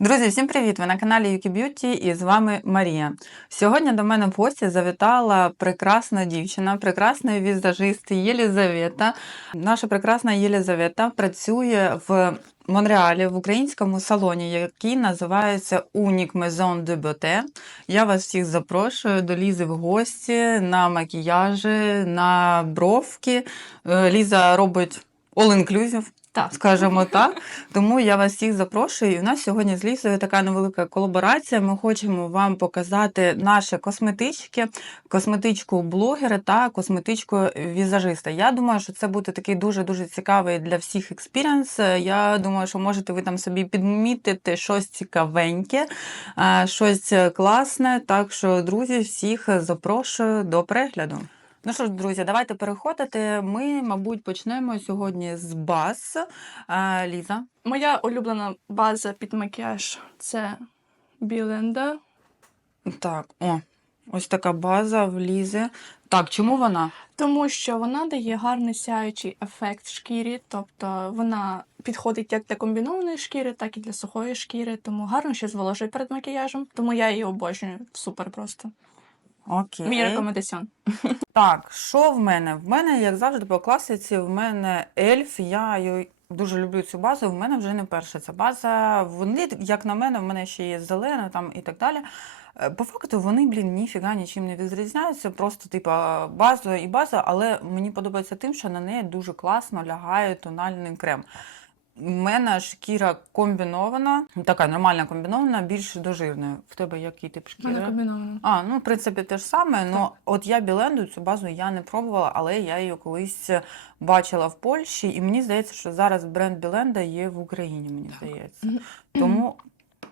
Друзі, всім привіт! Ви на каналі Yuki Beauty і з вами Марія. Сьогодні до мене в гості завітала прекрасна дівчина, прекрасний візажист Єлізавета. Наша прекрасна Єлізавета працює в Монреалі в українському салоні, який називається Unique Maison de Beauté. Я вас всіх запрошую до Лізи в гості на макіяжі, на бровки. Е, Ліза робить all-inclusive Так. скажімо так. Тому я вас всіх запрошую. І у нас сьогодні з Лісою така невелика колаборація. Ми хочемо вам показати наші косметички, косметичку блогера та косметичку візажиста. Я думаю, що це буде такий дуже-дуже цікавий для всіх експіріенс. Я думаю, що можете ви там собі підмітити щось цікавеньке, щось класне. Так що, друзі, всіх запрошую до перегляду. Ну що ж, друзі, давайте переходити. Ми, мабуть, почнемо сьогодні з баз. А, Ліза. Моя улюблена база під макіяж це Біленда. Так, о, ось така база в Лізи. Так, чому вона? Тому що вона дає гарний сяючий ефект шкірі, тобто вона підходить як для комбінованої шкіри, так і для сухої шкіри, тому гарно ще зволожує перед макіяжем. Тому я її обожнюю. Супер просто. Окей. Мій рекомендаціон. Так, що в мене? В мене, як завжди, по класиці, в мене ельф. Я її дуже люблю цю базу. В мене вже не перша ця база. Вони, як на мене, в мене ще є зелена там і так далі. Е, По факту вони, блін, ніфіга нічим не відрізняються. Просто, типа, база і база, але мені подобається тим, що на неї дуже класно лягає тональний крем. У мене шкіра комбінована, така нормальна комбінована, більш дожирною. В тебе який тип Вона шкіри? комбінована. А, ну, в принципі, те ж саме. Ну, от я Біленду, цю базу я не пробувала, але я її колись бачила в Польщі, і мені здається, що зараз бренд Біленда є в Україні, мені здається. Тому,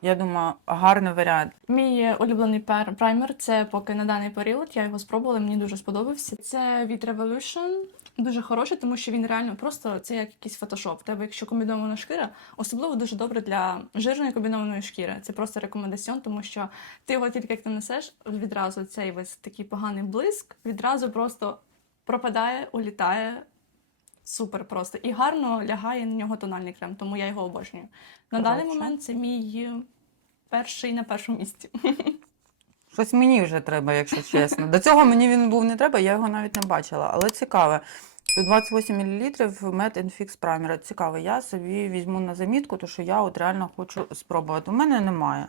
я думаю, гарний варіант. Мій улюблений пер- праймер це поки на даний період. Я його спробувала, мені дуже сподобався. Це від Revolution. Дуже хороший, тому що він реально просто це як якийсь фотошоп. В тебе, якщо комбінована шкіра, особливо дуже добре для жирної комбінованої шкіри. Це просто рекомендаціон, тому що ти його тільки як нанесеш, відразу цей весь такий поганий блиск, відразу просто пропадає, улітає. Супер просто і гарно лягає на нього тональний крем, тому я його обожнюю. На даний момент це мій перший на першому місці. Щось мені вже треба, якщо чесно. До цього мені він був не треба, я його навіть не бачила. Але цікаве. 28 мл and Fix Primer. Цікаво, я собі візьму на замітку, тому що я от реально хочу спробувати. У мене немає.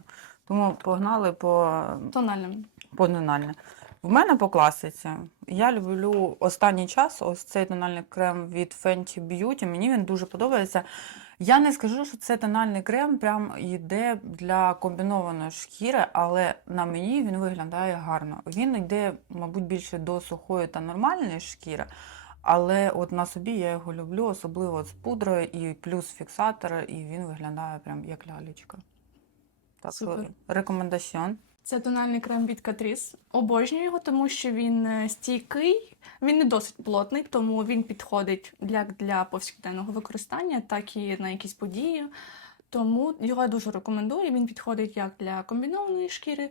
Тому погнали по Тональним. Тональне. В мене по класиці. Я люблю останній час ось цей тональний крем від Fenty Beauty. Мені він дуже подобається. Я не скажу, що це тональний крем прям йде для комбінованої шкіри, але на мені він виглядає гарно. Він йде, мабуть, більше до сухої та нормальної шкіри. Але от на собі я його люблю, особливо з пудрою і плюс фіксатор, і він виглядає прям як лялечка. Так, рекомендаціон. Це тональний крем від Catrice. Обожнюю його, тому що він е, стійкий, він не досить плотний, тому він підходить як для повсякденного використання, так і на якісь події. Тому його я дуже рекомендую. Він підходить як для комбінованої шкіри,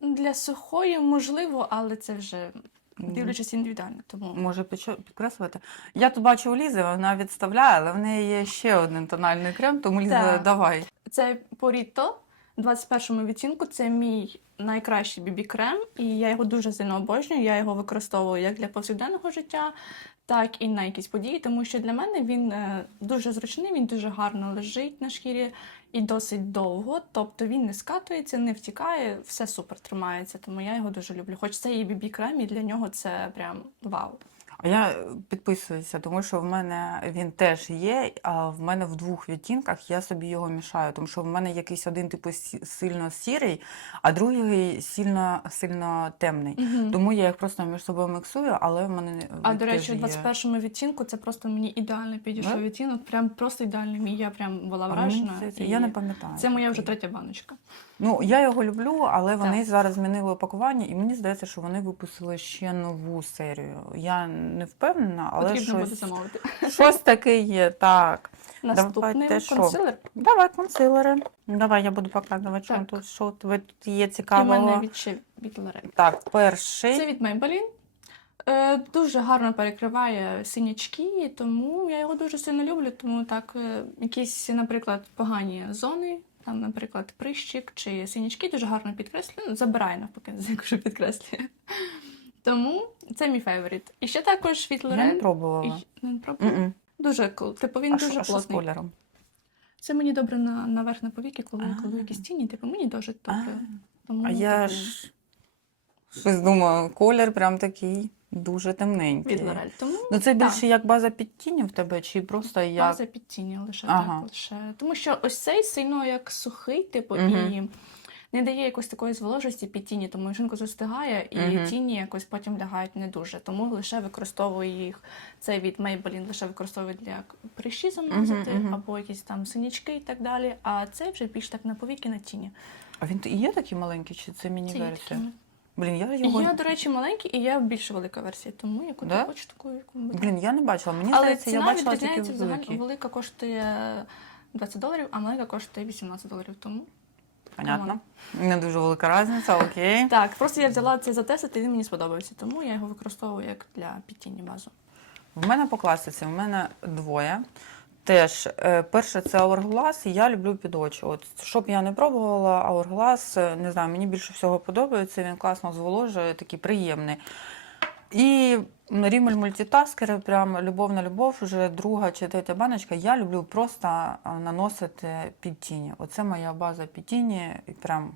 для сухої, можливо, але це вже дивлячись індивідуально. Тому Може підкреслювати. Я тут бачу у Лізи, вона відставляє, але в неї є ще один тональний крем, тому Ліза, давай. Це Porito 21 відтінку. Це мій найкращий бібі крем, і я його дуже сильно обожнюю. Я його використовую як для повсякденного життя, так і на якісь події, тому що для мене він е, дуже зручний, він дуже гарно лежить на шкірі і досить довго. Тобто він не скатується, не втікає, все супер тримається. Тому я його дуже люблю. Хоч це і бібі крем, і для нього це прям вау. А я підписуюся, тому що в мене він теж є, а в мене в двох відтінках я собі його мішаю, тому що в мене якийсь один типу сильно сірий, а другий сильно сильно темний. Мгм. Тому я їх просто між собою міксую, але в мене А до речі, у є. 21 відтінку це просто мені ідеально підійшов Да? відтінок. Прям просто ідеальний мій. Я прям була А мені вражена. і Я не пам'ятаю. Це моя вже третя баночка. Ну, я його люблю, але вони Так. зараз змінили опакування, і мені здається, що вони випустили ще нову серію. Я не впевнена, але Потрібно буде замовити. щось таке є. Так. Наступний Давайте що? консилер. Давай консилери. Давай я буду показувати, що Так. тут, що тут є І в мене від ще від L'Oreal. Так, перший. Це від Maybelline. Е, дуже гарно перекриває синячки, тому я його дуже сильно люблю. Тому так, е, якісь, наприклад, погані зони там, наприклад, прищик чи синячки дуже гарно підкреслює, ну, забирає навпаки, якщо підкреслює. Тому це мій фаворит. І ще також від Я не пробувала. І... Не пробувала? Дуже кул. Типу він А дуже плотний. а що з кольором? Це мені добре на, наверх на повіки, коли А. кладу якісь тіні. Типу мені дуже добре. Тому, а я ж щось думаю, колір прям такий дуже темненький. від Лорель. Тому Ну це так. більше як база під тінь в тебе, чи просто як. база під тіні лише Ага. так лише. Тому що ось цей сильно як сухий, типу, Мгм. і не дає якоїсь такої зволожості під тіні, тому жінку застигає, і Мгм. тіні якось потім лягають не дуже. Тому лише використовую їх. Цей від Maybelline лише використовую для прищі замазати, Мгм, або якісь там синячки і так далі. А цей вже більш так на повіки на тіні. А він і є такий маленький, чи це Це є міні-версія? такі. Блін, я його. Є, до речі, маленький, і є більш велика версія, тому яку Да? ти хочеш, таку яку ми Блін, я не бачила. Мені Але здається, я ціна бачила тільки відрізняється взагалі. великі. Велика коштує 20 доларів, а маленька коштує 18 доларів. Тому Понятно. Не дуже велика різниця, окей. так, просто я взяла цей затестити, і він мені сподобався. Тому я його використовую як для підтіння базу. В мене по класиці, в мене двоє. Теж е, перше це Hourglass, і я люблю під очі. От що б я не пробувала, Hourglass, е, не знаю, мені більше всього подобається. Він класно зволожує, такий приємний. І Rimmel Multitasker, прям любов на любов, вже друга чи третя баночка. Я люблю просто е, наносити під тіні. Оце моя база під тіні, і прям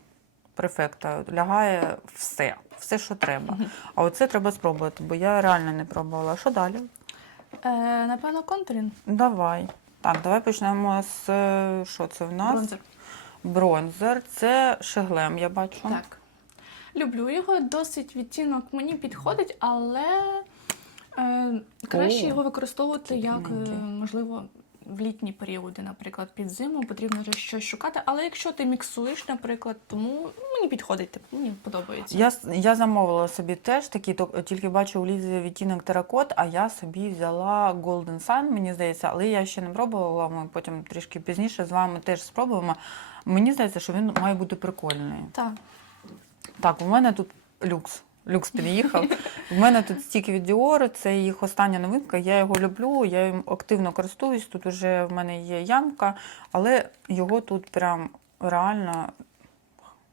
префекта. Лягає все, все, що треба. А оце треба спробувати, бо я реально не пробувала. Що далі? Е, напевно, контурін. Давай. Так, давай почнемо з е, що це в нас? Бронзер. Бронзер. Це шеглем, я бачу. Так. Люблю його, досить відтінок мені підходить, але е, краще О, його використовувати як, е, можливо, в літні періоди, наприклад, під зиму потрібно вже щось шукати. Але якщо ти міксуєш, наприклад, тому мені підходить, типу, мені подобається. Я, я замовила собі теж такий, то- тільки бачу у Лізі відтінок теракот, а я собі взяла Golden Sun, мені здається, але я ще не пробувала. Ми потім трішки пізніше з вами теж спробуємо. Мені здається, що він має бути прикольний. Так. Так, у мене тут люкс. Люкс під'їхав. В мене тут стільки від Dior, це їх остання новинка. Я його люблю, я їм активно користуюсь. Тут вже в мене є ямка, але його тут прям реально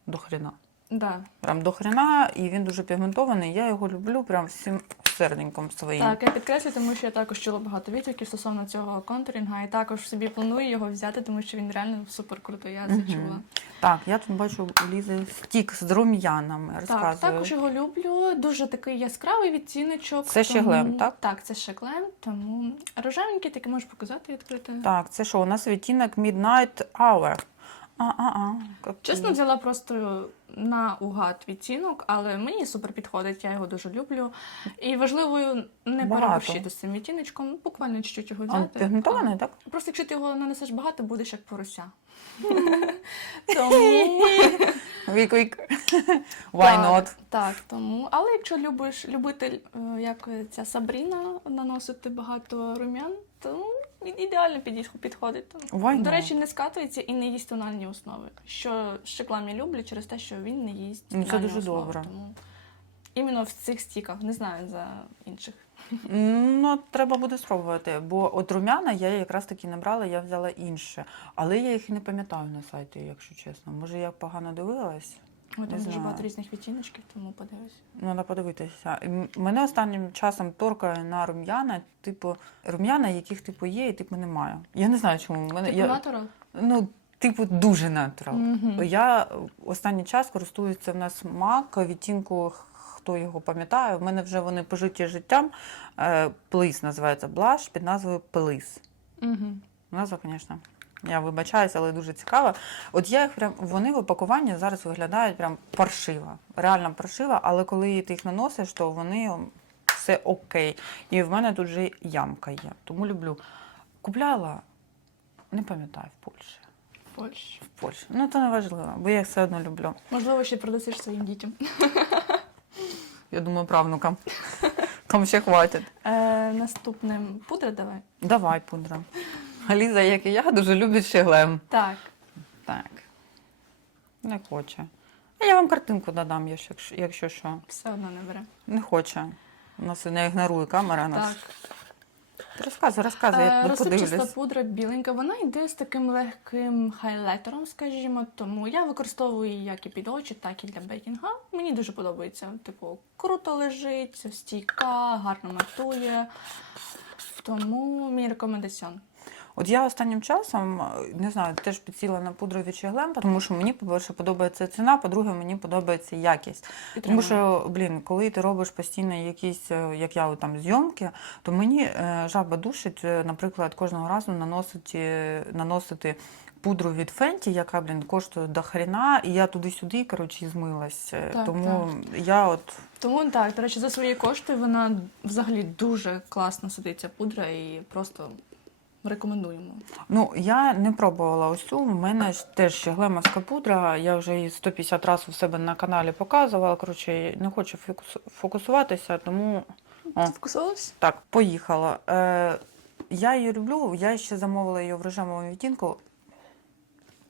до хрена. Да. Прям до хрена, і він дуже пігментований. Я його люблю прям всім серденьком своїм. Так, я підкреслю, тому що я також чула багато відгуків стосовно цього контурінга, і також собі планую його взяти, тому що він реально супер крутий, я це чула. Так, я тут бачу у Лізи стік з рум'янами. Так, Розказую. також його люблю. Дуже такий яскравий відтіночок. Це ще глем, так? Так, це ще глем, тому рожевенький, таки можеш показати відкрити. Так, це що? У нас відтінок Midnight Hour. А-а-а. Чесно, взяла просто на угад відтінок, але мені супер підходить, я його дуже люблю. І важливо не Багато. переборщити з цим відтіночком, буквально чуть-чуть його А, взяти. пігментований, так? Просто якщо ти його нанесеш багато, будеш як порося. Тому Вік-вік. Why not? Так, тому. Але якщо любиш любитель, е, як ця Сабріна, наносити багато рум'ян, то він ідеально підійш- підходить. Why До not? речі, не скатується і не їсть тональні основи. Що з шиклам люблю через те, що він не їсть. Ну, це тональні дуже основи, добре. Тому іменно в цих стіках, не знаю за інших. Ну, треба буде спробувати. Бо от рум'яна я якраз таки не брала, я взяла інше. Але я їх і не пам'ятаю на сайті, якщо чесно. Може, я погано дивилась? Ой, там дуже знаю. багато різних відтіночків, тому подивись. Треба подивитися. Мене останнім часом торкає на рум'яна, типу, рум'яна, яких типу є, і типу немає. Я не знаю, чому. Мене, Типу я, натурал? Ну, типу, дуже натурал. Мгм. Я останній час користуюся в нас мак відтінку, хто його пам'ятає. В мене вже вони пожиті життям. Е, Плис називається блаш під назвою Плис. Угу. Назва, звісно. Я вибачаюся, але дуже цікава. От я їх прям вони в упакуванні зараз виглядають прям паршиво. Реально паршиво, але коли ти їх наносиш, то вони все окей. І в мене тут вже ямка є. Тому люблю. Купляла, не пам'ятаю, в Польщі. Польща. В Польщі. Ну, це не важливо, бо я їх все одно люблю. Можливо, ще продасиш своїм дітям. Я думаю, правнукам. Там ще хватить. Е, наступним пудра давай. Давай, пудра. Ліза, як і я, дуже любить щеглем. Так. Так. Не хоче. А я вам картинку додам, якщо, якщо що. Все одно не бере. Не хоче. У нас не ігнорує камера нас. Так. Розказуй, розказуй, я Е, Розсипчаста подивлюсь. пудра біленька, вона йде з таким легким хайлайтером, скажімо. Тому я використовую її як і під очі, так і для бейкінга. Мені дуже подобається. Типу, круто лежить, стійка, гарно матує. Тому мій рекомендаціон. От я останнім часом е, не знаю, теж підсіла на пудру від Щеглем, тому що мені, по-перше, подобається ціна, по-друге, мені подобається якість. Тому що, блін, коли ти робиш постійно якісь, е, як я там зйомки, то мені е, жаба душить, наприклад, кожного разу наносити, наносити пудру від Фенті, яка, блін, коштує до хрена, і я туди-сюди, коротше, змилась. Так, Тому я от Тому так, до речі, за свої кошти вона взагалі дуже класно сидиться пудра і просто рекомендуємо. Ну, я не пробувала ось цю. У мене теж ще глемовська пудра. Я вже її 150 разів у себе на каналі показувала. Коротше, не хочу фокус- фокусуватися, тому О. Вкусилась? так, поїхала. Е, я її люблю, я ще замовила її в рожевому відтінку.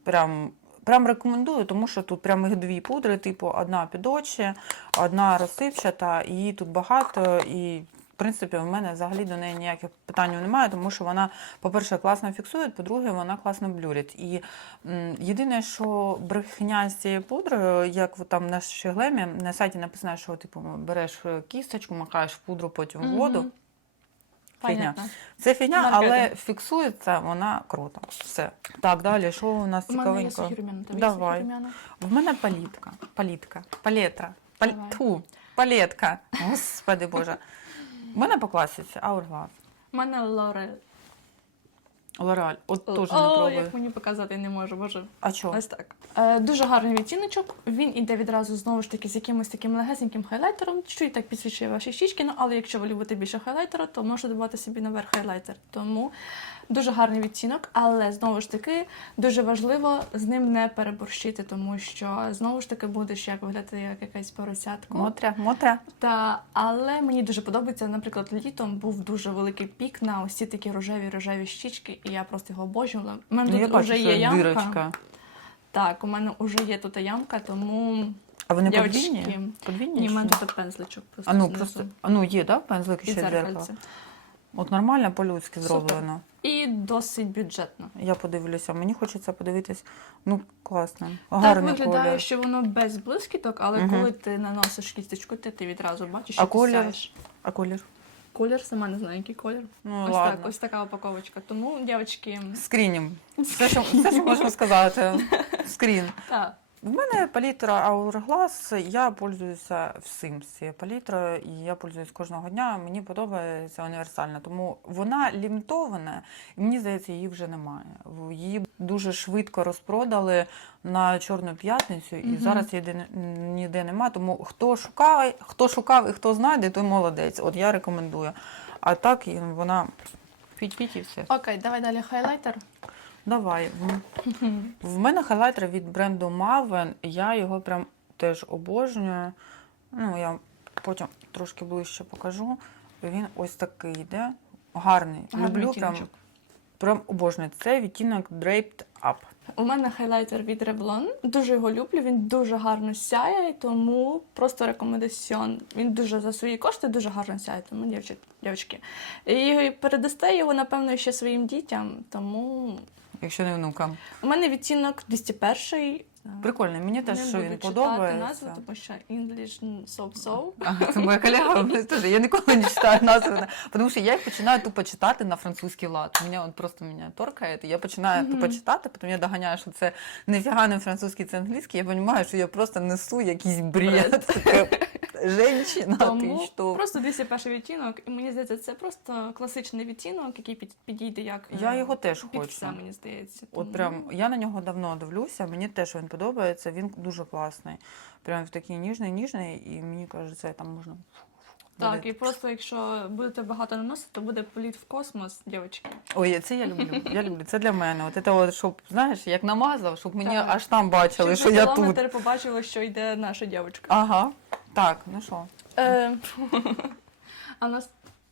Прям, прям рекомендую, тому що тут прям їх дві пудри, типу, одна під очі, одна розсипчата, її тут багато. І, принципі, в мене взагалі до неї ніяких питань немає, тому що вона, по-перше, класно фіксує, по-друге, вона класно блюрить. І м, єдине, що брехня з цією пудрою, як там на Щеглемі, на сайті написано, що типу береш кісточку, макаєш в пудру, потім в воду. Мгм. Фігня. Понятно. Це фігня, Маркетинг. але фіксується вона круто. Все. Так, далі, що у нас цікавенько? Давай. В мене палітка. Палітка. Палетра. Пал... Давай. Тьфу, палетка. Господи Боже. У мене по класиці Hourglass. У мене Лорель. Лореаль. От теж не О, пробую. як мені показати не можу, боже. А чого? Ось так. Е, дуже гарний відтіночок. Він іде відразу знову ж таки з якимось таким легесеньким хайлайтером. що і так підсвічує ваші щічки, ну але якщо ви любите більше хайлайтера, то можете додавати собі наверх хайлайтер. Тому дуже гарний відтінок, але знову ж таки дуже важливо з ним не переборщити, тому що знову ж таки будеш як виглядати як якась поросятко. Мотря, мотря. Та але мені дуже подобається, наприклад, літом був дуже великий пік на ось ці такі рожеві рожеві щічки, і я просто його обожнювала. У мене Ну, я тут бачу, вже є ямка. дирочка. Так, у мене вже є тут ямка, тому А вони Дівчатки. подвійні? Подвійні? ні, в мене тут пензличок просто. А ну просто, а ну є, да, пензлик і ще дзеркало? От нормально по-людськи Супер. зроблено. І досить бюджетно. Я подивлюся, мені хочеться подивитись. Ну, класно. так виглядає, колір. що воно без блискіток, але Мгм. коли ти наносиш кісточку, ти, ти відразу бачиш, А що ти колір? сяєш. А колір? Колір, сама не знаю, який колір. Ну, ось ладно. так, ось така упаковочка. Тому, дівчатки, Скрінім. Все, що, все, що можна сказати. Скрін. так. В мене палітра Hourglass, я пользуюся всім з цією палітрою, і я пользуюсь кожного дня. Мені подобається універсальна, тому вона лімітована, і мені здається, її вже немає. Її дуже швидко розпродали на Чорну п'ятницю, і Мгм. зараз її ніде нема. Тому хто шукає, хто шукав і хто знайде, той молодець. От я рекомендую. А так і вона піть-піть і все. Окей, давай далі хайлайтер. Давай. В- мене хайлайтер від бренду Maven. Я його прям теж обожнюю. Ну, я потім трошки ближче покажу. Він ось такий йде. Гарний. Гарний Люблю прям, відтіночок. прям обожнюю. Це відтінок Draped Up. У мене хайлайтер від Revlon. Дуже його люблю. Він дуже гарно сяє, тому просто рекомендаціон. Він дуже за свої кошти дуже гарно сяє, тому дівчатки. І передасте його, напевно, ще своїм дітям. Тому Якщо не внукам. у мене відтінок 201. Прикольний, мені теж Не що буду він читати подобається. назву, тому що English so-so. А, Це моя колега, теж. Я ніколи не читаю назви, тому що я їх починаю тупо читати на французький лад. Мене он просто мене торкає, я починаю тупо читати, потім я доганяю, що це ніфіга не французький, це англійський. Я розумію, що я просто несу якийсь бред. Женщина, ти Тому що? просто 201 відтінок, і мені здається, це просто класичний відтінок, який під- підійде як Я е, його теж під хочу. все, мені здається. От Тому- прям я на нього давно дивлюся, мені теж він подобається, він дуже класний. Прям в такий ніжний, ніжний, і мені кажеться, там можна. Так, і просто якщо будете багато наносити, то буде політ в космос, дівчатки. Ой, це я люблю. Я люблю. Це для мене. От це от, щоб, знаєш, як намазав, щоб мені Так. аж там бачили, що я тут. побачила, що йде наша дівчинка. Ага. Так, ну що? Е, а у нас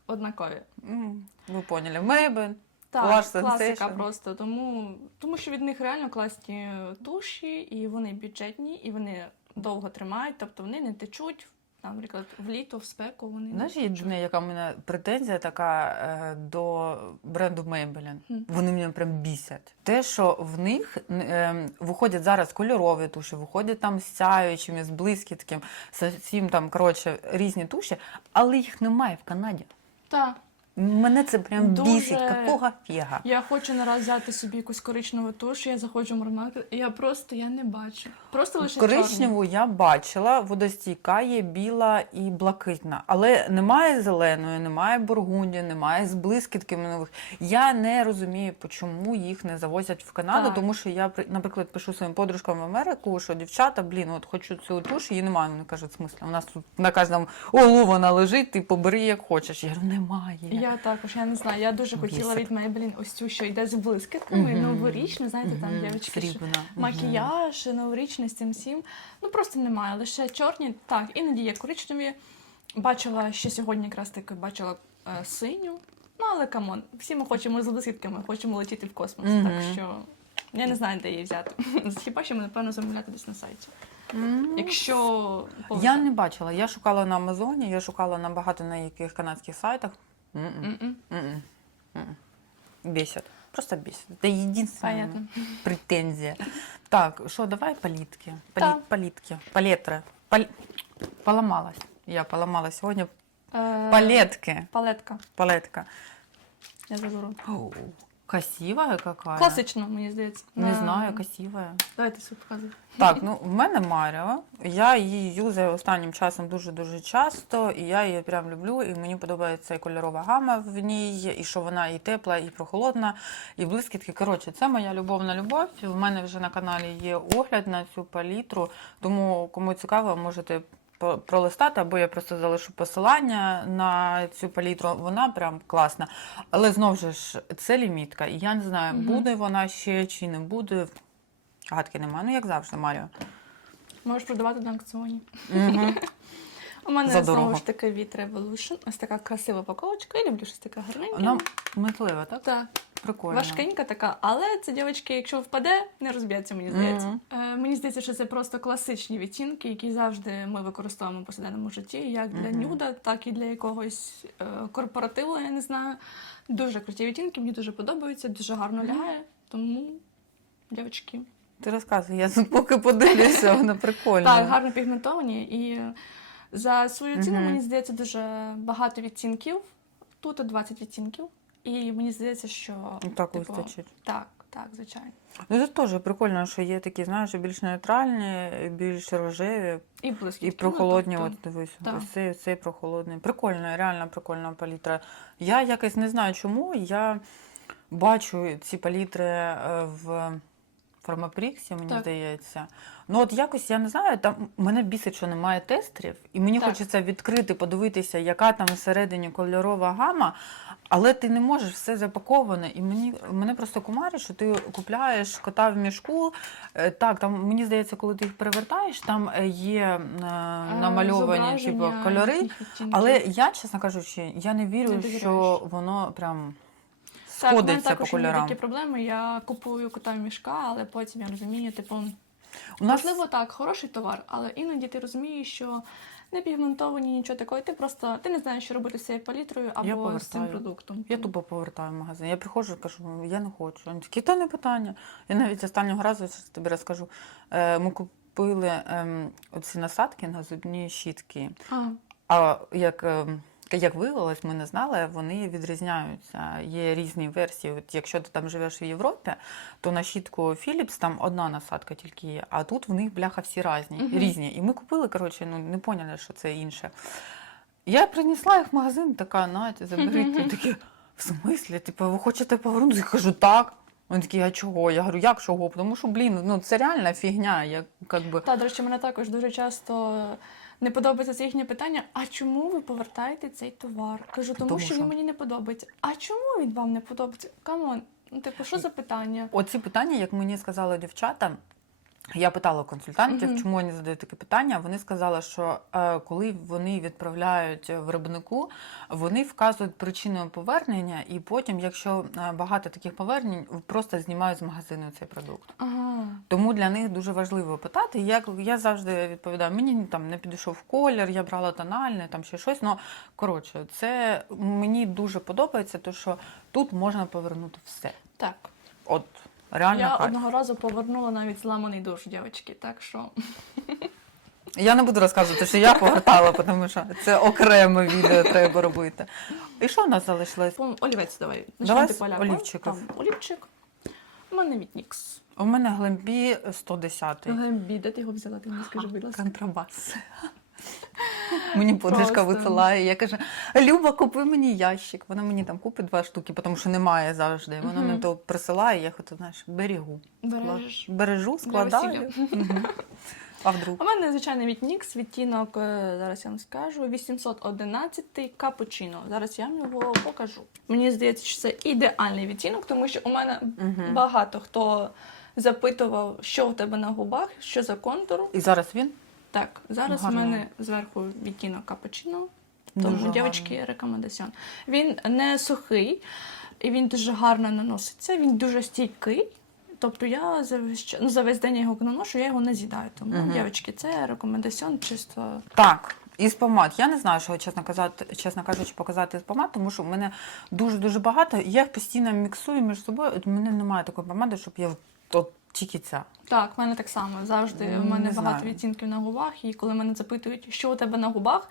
однакові. М, Ви поняли. Мейбен. Так, класика Sensation. просто. Тому, тому що від них реально класні туші, і вони бюджетні, і вони довго тримають, тобто вони не течуть. Наприклад, в літо, в спеку вони. Знаєш, єдине, яка в мене претензія така е, до бренду Maybelline. Мгм. Вони мене прям бісять. Те, що в них е, виходять зараз кольорові туші, виходять там з сяючими, з блискітким, з всім там, коротше, різні туші, але їх немає в Канаді. Так. Мене це прям Дуже- бісить. Какого фіга? Я хочу нараз взяти собі якусь коричневу туш, я заходжу в мармаркет, і я просто я не бачу. Просто лише. Коричневу я бачила, водостійка є біла і блакитна, але немає зеленої, немає бургунді, немає з блискітками нових. Я не розумію, чому їх не завозять в Канаду, Так. тому що я, при- наприклад, пишу своїм подружкам в Америку, що дівчата, блін, от хочу цю туш, її немає. Вони кажуть, в смислі, у нас тут на кожному углу вона лежить, ти побери як хочеш. Я говорю, немає. Я також, я не знаю. Я дуже хотіла від Maybelline ось цю, що йде з блискітками, новорічну, знаєте, там дівчатки, що макіяж, новорічний з цим всім. Ну просто немає. Лише чорні, так, іноді є коричневі. Бачила ще сьогодні, якраз таки бачила е, синю. Ну, але камон, всі ми хочемо з блискітками, хочемо летіти в космос. Мгм. Так що я не знаю, де її взяти. Хіба що ми, напевно, замовляти десь на сайті. М. Якщо повезе. Я не бачила. Я шукала на Амазоні, я шукала на багато на яких канадських сайтах. Бесит. Просто бесит. Это единственная Понятно. претензия. Так, что, давай палитки. Пали- Да. Палитки. Палетры. Пал- Поломалась. Я поломала сегодня. Е, Палетки. Палетка. Палетка. Я заберу. Красивая какая. Класично, мені здається. Не знаю, красивая. Давайте все показуй. Так, ну в мене Маріо. Я її юзаю останнім часом дуже-дуже часто, і я її прям люблю. І мені подобається і кольорова гама в ній, і що вона і тепла, і прохолодна, і блискітки. Коротше, це моя любовна любов. В мене вже на каналі є огляд на цю палітру, тому кому цікаво, можете пролистати, або я просто залишу посилання на цю палітру. Вона прям класна. Але знову ж це лімітка. І я не знаю, угу. буде вона ще чи не буде. Гадки немає. Ну, як завжди, Маріо. Можеш продавати на акціоні. Угу. У мене За знову ж таки від Revolution. Ось така красива упаковочка. Я люблю щось таке гарненьке. Вона метлива, так? Так, Прикольно. важкенька така, але це дівчатки, якщо впаде, не розб'ється, мені здається. Мгм. Е, мені здається, що це просто класичні відтінки, які завжди ми використовуємо в повсякденному житті, як для Мгм. нюда, так і для якогось е, корпоративу, я не знаю. Дуже круті відтінки, мені дуже подобаються, дуже гарно лягає. Тому, дівчатки, Ти розказуй, я тут поки подивлюся, вона прикольна. Так, гарно пігментовані. І за свою ціну, Мгм. мені здається, дуже багато відтінків. Тут 20 відтінків. І мені здається, що Ну, Так типу, вистачить. Так, так, звичайно. Ну, це теж прикольно, що є такі, знаєш, більш нейтральні, більш рожеві І блискітки. і прохолодні. Ну, От тобто, дивись, так. ось цей, ось цей прохолодний. Прикольна, реально прикольна палітра. Я якось не знаю чому. Я бачу ці палітри е, в Фармапріксі, мені Так. здається. Ну от якось я не знаю, там мене бісить, що немає тестерів, і мені Так. хочеться відкрити, подивитися, яка там всередині кольорова гама. Але ти не можеш все запаковане. І мені мене просто кумарить, що ти купляєш кота в мішку. Е, Так, там мені здається, коли ти їх перевертаєш, там е, є е, намальовані типу, кольори. Але я, чесно кажучи, я не вірю, Не що воно прям так, в мене сходиться по також є кольорам. такі проблеми. Я купую кота в мішка, але потім я розумію, типу, У нас можливо, так, хороший товар, але іноді ти розумієш, що не пігментовані, нічого такого. Ти просто ти не знаєш, що робити з цією палітрою або з цим повертаю. продуктом. Я тупо повертаю в магазин. Я приходжу і кажу, я не хочу. Вони такі, та не питання. Я навіть останнього разу щас тобі розкажу. Е, Ми купили ем, оці насадки на зубні щітки. А, А як, ем, як виявилось, ми не знали, вони відрізняються. Є різні версії. От якщо ти там живеш в Європі, то на щітку Philips там одна насадка тільки є, а тут в них бляха всі різні. Мгм. різні. І ми купили, коротше, ну не поняли, що це інше. Я принесла їх в магазин, така, нате, заберіть. Такі, в смислі, типу, ви хочете повернути? Я кажу, так. Вони такі, а чого? Я говорю, як чого? Тому що, блін, ну це реальна фігня. Я, как би... Та, до речі, мене також дуже часто не подобається це їхнє питання. А чому ви повертаєте цей товар? Кажу, тому, Тому що, він мені не подобається. А чому він вам не подобається? Камон, ну типу, що за питання? Оці питання, як мені сказали дівчата, Я питала консультантів, Мгм. чому вони задають таке питання. Вони сказали, що е, коли вони відправляють виробнику, вони вказують причину повернення, і потім, якщо е, багато таких повернень, просто знімають з магазину цей продукт. Ага. Тому для них дуже важливо питати. Як я завжди відповідаю, мені там не підійшов колір, я брала тональне, там ще щось. Ну коротше, це мені дуже подобається, то що тут можна повернути все. Так. От реально я кайф. одного разу повернула навіть зламаний душ, дівчатки, так що Я не буду розказувати, що я повертала, тому що це окреме відео треба робити. І що в нас залишилось? Пом- олівець давай. Давай з поляку. олівчиків. Там олівчик. У мене від Нікс. У мене глембі 110 Гембі, де ти його взяла? Ти мені скажи, будь ласка. контрабас. Мені подружка висилає. Я кажу: Люба, купи мені ящик. Вона мені там купить два штуки, тому що немає завжди. Вона мені то присилає, я хочу, знаєш, берегу. Бережу, складаю. А вдруг? У мене звичайний від Нікс, відтінок, е, зараз я вам скажу, 811 капучино. Зараз я вам його покажу. Мені здається, що це ідеальний відтінок, тому що у мене багато хто запитував, що в тебе на губах, що за контур. І зараз він? Так, зараз Гарно. у мене зверху відтінок капучино. Дуже Тому, дівчатки, рекомендаціон. Він не сухий, і він дуже гарно наноситься, він дуже стійкий. Тобто я за весь, ну, за весь день я його наношу, я його не з'їдаю. Тому, Мгм. дівчатки, це рекомендаціон чисто. Так, із помад. Я не знаю, що чесно казати, чесно кажучи, показати з помад, тому що в мене дуже дуже багато. Я їх постійно міксую між собою. От У мене немає такої помади, щоб я от тільки ця. Так, в мене так само. Завжди в мене не багато знаю. відтінків на губах, і коли мене запитують, що у тебе на губах,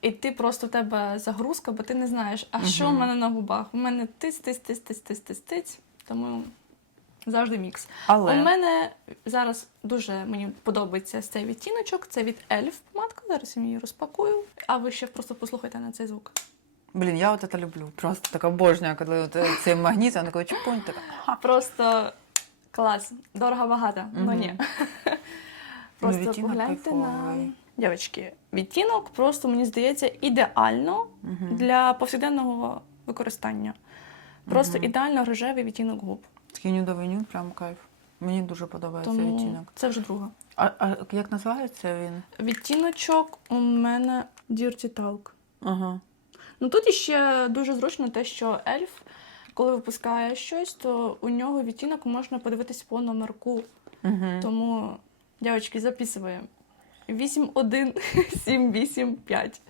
і ти просто в тебе загрузка, бо ти не знаєш, а що в мене на губах? У мене тиць, тиць, тиць, тиць, тиць, тиць, тиць. Тому завжди мікс. Але У мене зараз дуже мені подобається цей відтіночок. Це від Elf помадка. Зараз я її розпакую. А ви ще просто послухайте на цей звук. блін, я от це люблю. Просто така обожнюю, коли от цей магніт, вона такий чупунь, така. Просто клас, дорого багато. Ну Мгм. ні. Ну, Просто відтінок погляньте на дівчатки. Відтінок просто мені здається ідеально Мгм. для повсякденного використання. Просто Мгм. ідеально рожевий відтінок губ. Такий нюдовий нюд, прям кайф. Мені дуже подобається Тому відтінок. це вже друга. А, а як називається він? Відтіночок у мене Dirty Talk. Ага. Ну тут іще дуже зручно те, що ельф, коли випускає щось, то у нього відтінок можна подивитися по номерку. Угу. Тому, дівчатки, записуємо. 81785.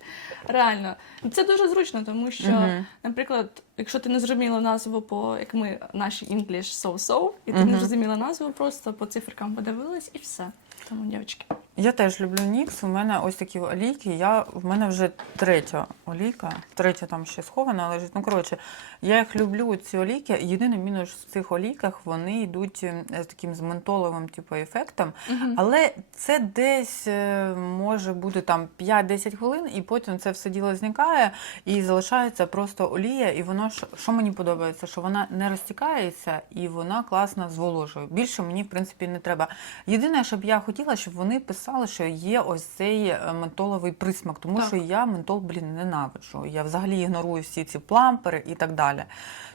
Реально. Це дуже зручно, тому що, Мгм. наприклад, якщо ти не зрозуміла назву по як ми наші English so-so, і ти Мгм. не зрозуміла назву, просто по циферкам подивилась і все. Тому, дівчатки. Я теж люблю Нікс. У мене ось такі олійки. Я, в мене вже третя олійка, третя там ще схована лежить. Ну, коротше, я їх люблю, ці олійки. Єдиний мінус в цих олійках, вони йдуть е, з таким з ментоловим типу, ефектом. Але це десь е, може бути там 5-10 хвилин, і потім це все діло зникає і залишається просто олія. І воно що мені подобається, що вона не розтікається і вона класно зволожує. Більше мені, в принципі, не треба. Єдине, щоб я хотіла, щоб вони писали, що є ось цей е, ментоловий присмак, тому Так. що я ментол, блін, ненавиджу. Я взагалі ігнорую всі ці плампери і так далі.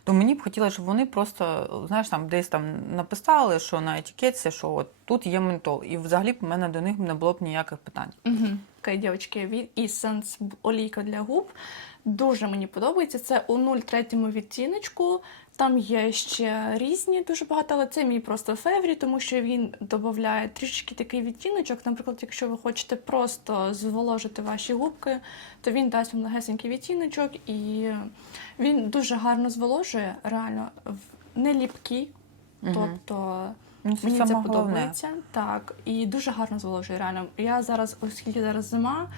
То мені б хотілося, щоб вони просто, знаєш, там десь там написали, що на етикетці, що от тут є ментол. І взагалі б в мене до них не було б ніяких питань. Угу. Окей, дівчатки, і сенс олійка для губ. Дуже мені подобається. Це у 0,3 відтіночку. Там є ще різні дуже багато, але це мій просто феврі, тому що він додає трішки такий відтіночок. Наприклад, якщо ви хочете просто зволожити ваші губки, то він дасть вам легесенький відтіночок, і він дуже гарно зволожує, реально не ліпкий. Мгм. Тобто Ну, це Мені це подобається. Так, і дуже гарно зволожує реально. Я зараз, оскільки зараз зима,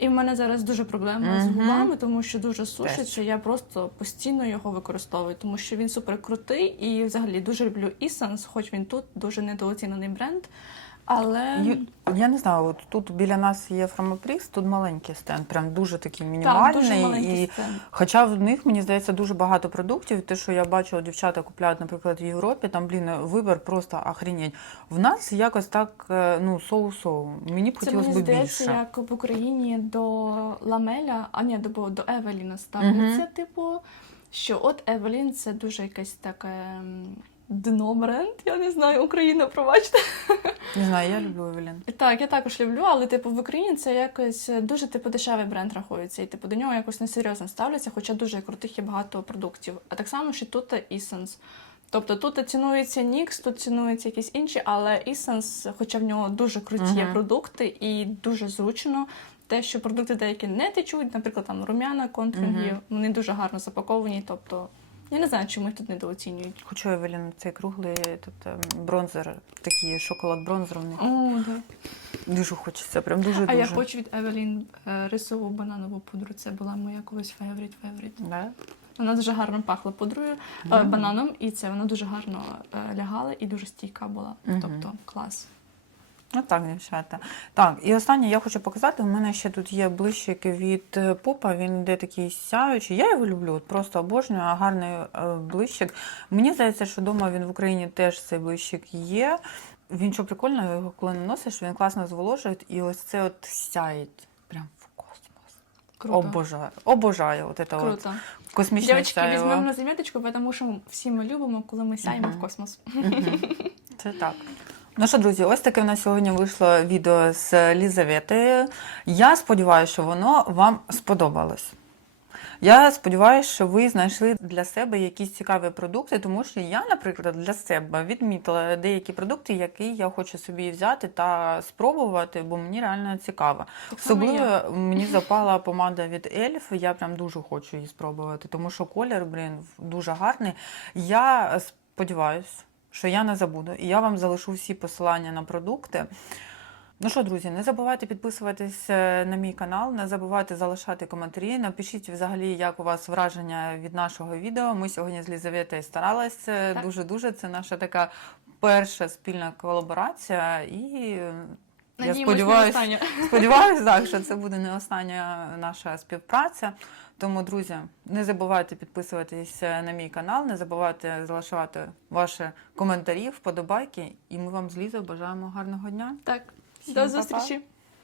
і в мене зараз дуже проблема з Мгм. губами, тому що дуже сушиться. Я просто постійно його використовую, тому що він супер крутий і взагалі дуже люблю Essence, хоч він тут дуже недооцінений бренд. Але Ю- Я не знаю, от тут біля нас є Фрамапрікс, тут маленький стенд, прям дуже такий так, мінімальний. дуже маленький і стенд. Хоча в них, мені здається, дуже багато продуктів. Те, що я бачила, дівчата купляють, наприклад, в Європі, там, блін, вибір просто охренеть. В нас якось так, е, ну, соу-соу. Мені б Це хотілося мені б здається, більше. як в Україні до Ламеля, а ні, до, до Евеліна ставиться, типу, що от Евелін це дуже якесь таке м, дно бренд. Я не знаю, Україна, пробачте. Не знаю, я люблю Евелін. Так, я також люблю, але типу в Україні це якось дуже типу дешевий бренд рахується, і типу до нього якось несерйозно ставляться, хоча дуже крутих і багато продуктів. А так само, що тут Essence. Тобто тут цінується NYX, тут цінуються якісь інші, але Essence, хоча в нього дуже круті Мгм. продукти і дуже зручно. Те, що продукти деякі не течуть, наприклад, там рум'яна, контуринги, Мгм. вони дуже гарно запаковані. Тобто, я не знаю, чому їх тут недооцінюють. Хочу Евелін цей круглий тут ем, бронзер, такий шоколад бронзер у них. О, да. Дуже хочеться, прям дуже А я хочу від Evelyn е, рисову бананову пудру. Це була моя колись фаворит фаворит. Да? Вона дуже гарно пахла пудрою, Мгм. бананом, і це вона дуже гарно е, лягала і дуже стійка була. Мгм. Тобто клас. Ну так, дівчата. Так, і останнє я хочу показати. У мене ще тут є блищик від е, пупа. Він йде такий сяючий. Я його люблю, от просто обожнюю, а гарний е, блищик. Мені здається, що вдома він в Україні теж цей блищик є. Він що прикольно, його коли наносиш, він класно зволожує, і ось це от сяють прям в космос. Круто. Обожаю. Обожаю. От це от космічне Дівчатки, візьмемо на заміточку, тому що всі ми любимо, коли ми сяємо Мгм. в космос. Це так. Ну що, друзі, ось таке в нас сьогодні вийшло відео з Лізаветою. Я сподіваюся, що воно вам сподобалось. Я сподіваюся, що ви знайшли для себе якісь цікаві продукти, тому що я, наприклад, для себе відмітила деякі продукти, які я хочу собі взяти та спробувати, бо мені реально цікаво. Особливо мені запала помада від Elf, я прям дуже хочу її спробувати, тому що колір, блін, дуже гарний. Я сподіваюся, що я не забуду, і я вам залишу всі посилання на продукти. Ну що, друзі, не забувайте підписуватись е, на мій канал, не забувайте залишати коментарі. Напишіть взагалі, як у вас враження від нашого відео. Ми сьогодні з Лізаветою старалися дуже-дуже. Це наша така перша спільна колаборація. І е, я сподіваюся. Сподіваюся, що це буде не остання наша співпраця. Тому, друзі, не забувайте підписуватись на мій канал, не забувайте залишати ваші коментарі, вподобайки. І ми вам з Лізою бажаємо гарного дня. Так, Всім до па-па. зустрічі.